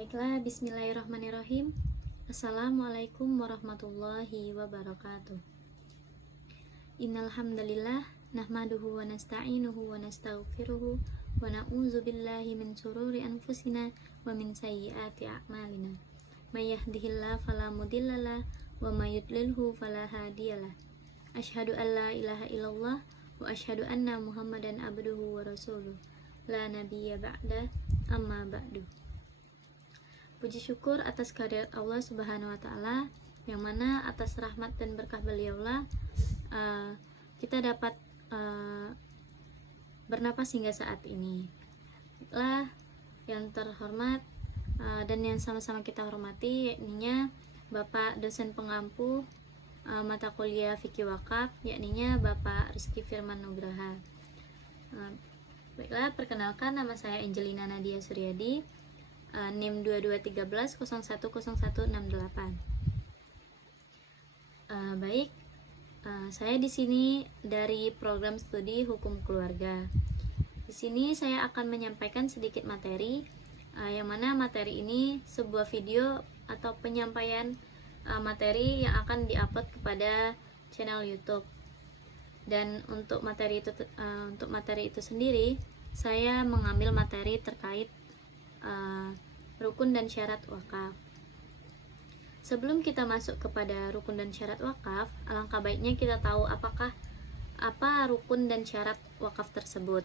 Baiklah, bismillahirrahmanirrahim. Assalamualaikum warahmatullahi wabarakatuh. Innal hamdalillah nahmaduhu wa nasta'inuhu wa nastaghfiruhu wa na'udzu billahi min shururi anfusina wa min sayyiati a'malina. May yahdihillahu fala mudhillalah wa may yudlilhu fala hadiyalah. Asyhadu an la ilaha illallah wa asyhadu anna Muhammadan abduhu wa rasuluh. La nabiyya ba'da, amma ba'du. Puji syukur atas kehadirat Allah Subhanahu wa taala, yang mana atas rahmat dan berkah beliaulah kita dapat bernapas hingga saat ini. Lah yang terhormat dan yang sama-sama kita hormati, yakninya Bapak dosen pengampu mata kuliah fikih wakaf, yakninya Bapak Rizky Firman Nugraha. Baiklah, perkenalkan, nama saya Angelina Nadia Suryadi, NIM 2213010168. Baik, saya di sini dari program studi hukum keluarga. Di sini saya akan menyampaikan sedikit materi, yang mana materi ini sebuah video atau penyampaian materi yang akan diupload kepada channel YouTube. Dan untuk materi itu sendiri, saya mengambil materi terkait rukun dan syarat wakaf. Sebelum kita masuk kepada rukun dan syarat wakaf, alangkah baiknya kita tahu apa rukun dan syarat wakaf tersebut.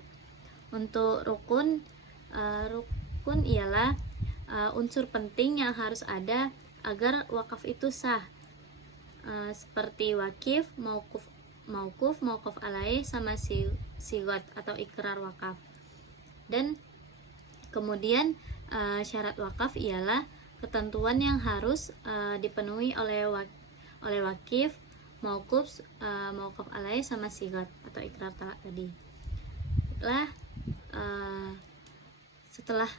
Untuk rukun ialah unsur penting yang harus ada agar wakaf itu sah, seperti wakif, maukuf alaih, sama sigot atau ikrar wakaf. Dan kemudian syarat wakaf ialah ketentuan yang harus dipenuhi oleh wakif, maukuf alaih, sama sigot atau ikrar talak tadi. Setelah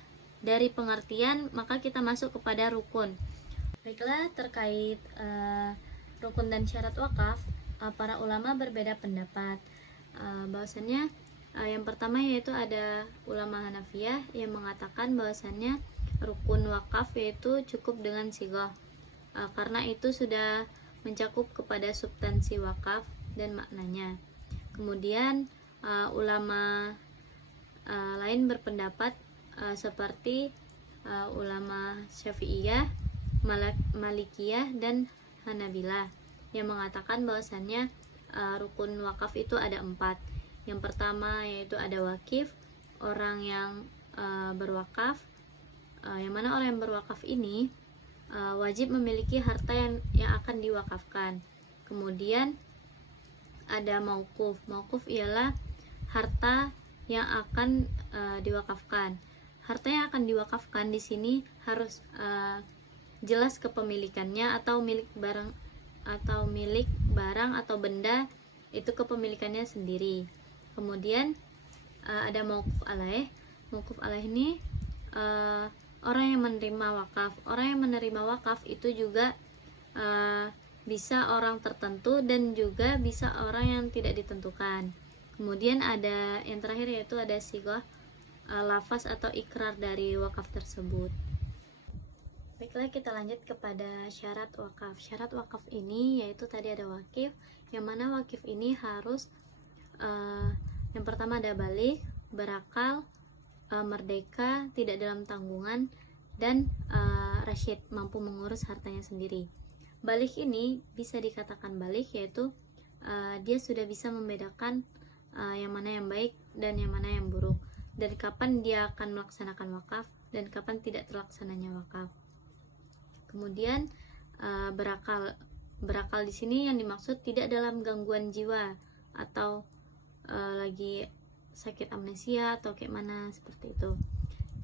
dari pengertian, maka kita masuk kepada rukun. Baiklah, terkait rukun dan syarat wakaf, para ulama berbeda pendapat. Bahwasannya yang pertama yaitu ada ulama Hanafiyah yang mengatakan bahwasannya rukun wakaf yaitu cukup dengan sighah, karena itu sudah mencakup kepada substansi wakaf dan maknanya. Kemudian ulama lain berpendapat seperti ulama Syafi'iyah, Malikiyah, dan Hanabilah yang mengatakan bahwasannya rukun wakaf itu ada 4. Yang pertama yaitu ada wakif, orang yang berwakaf, yang mana orang yang berwakaf ini wajib memiliki harta yang akan diwakafkan. Kemudian ada maukuf. Maukuf ialah harta yang akan diwakafkan. Harta yang akan diwakafkan di sini harus jelas kepemilikannya, atau milik barang atau benda itu kepemilikannya sendiri. Kemudian ada maukuf alaih. Maukuf alaih ini orang yang menerima wakaf. Orang yang menerima wakaf itu juga bisa orang tertentu dan juga bisa orang yang tidak ditentukan. Kemudian ada yang terakhir yaitu ada sighah, lafaz atau ikrar dari wakaf tersebut. Baiklah, kita lanjut kepada syarat wakaf. Syarat wakaf ini yaitu tadi ada wakif, yang mana wakif ini harus yang pertama ada balik, berakal, merdeka, tidak dalam tanggungan, dan rasyid, mampu mengurus hartanya sendiri. Balik ini bisa dikatakan balik yaitu dia sudah bisa membedakan yang mana yang baik dan yang mana yang buruk, dan kapan dia akan melaksanakan wakaf dan kapan tidak terlaksananya wakaf. Kemudian berakal di sini yang dimaksud tidak dalam gangguan jiwa atau lagi sakit amnesia atau kayak mana, seperti itu.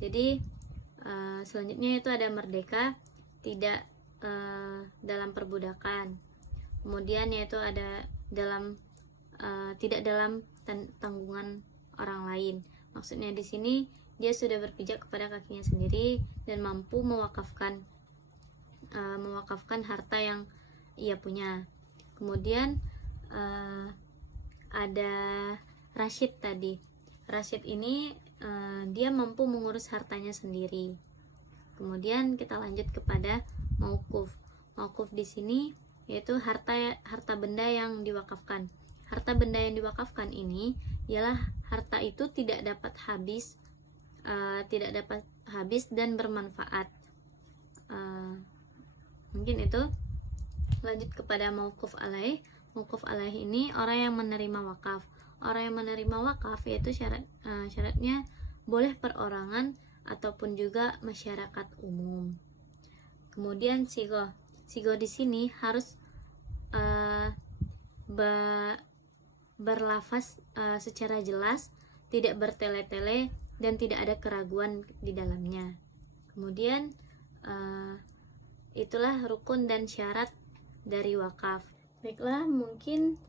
Jadi selanjutnya itu ada merdeka, tidak dalam perbudakan. Kemudian yaitu ada tidak dalam tanggungan orang lain. Maksudnya di sini dia sudah berpijak kepada kakinya sendiri dan mampu mewakafkan harta yang ia punya. Kemudian ada rasyid tadi. Rasyid ini dia mampu mengurus hartanya sendiri. Kemudian kita lanjut kepada mauquf. Mauquf di sini yaitu harta benda yang diwakafkan. Harta benda yang diwakafkan ini ialah harta itu tidak dapat habis dan bermanfaat. Mungkin itu. Lanjut kepada mauquf alaih. Mauquf alaih ini orang yang menerima wakaf. Orang yang menerima wakaf yaitu syaratnya boleh perorangan ataupun juga masyarakat umum. Kemudian sigoh di sini harus berlafaz secara jelas, tidak bertele-tele dan tidak ada keraguan di dalamnya. Kemudian itulah rukun dan syarat dari wakaf. Baiklah, mungkin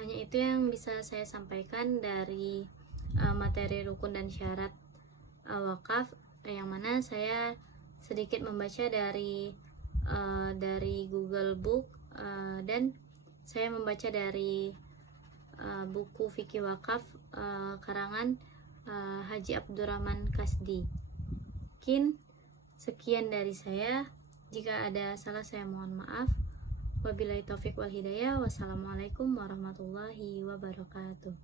hanya itu yang bisa saya sampaikan dari materi rukun dan syarat wakaf, yang mana saya sedikit membaca dari Google Book, dan saya membaca dari buku fikih wakaf karangan Haji Abdurrahman Kasdi. Mungkin sekian dari saya. Jika ada salah saya mohon maaf. Wabillahi taufik wal hidayah. Wassalamualaikum warahmatullahi wabarakatuh.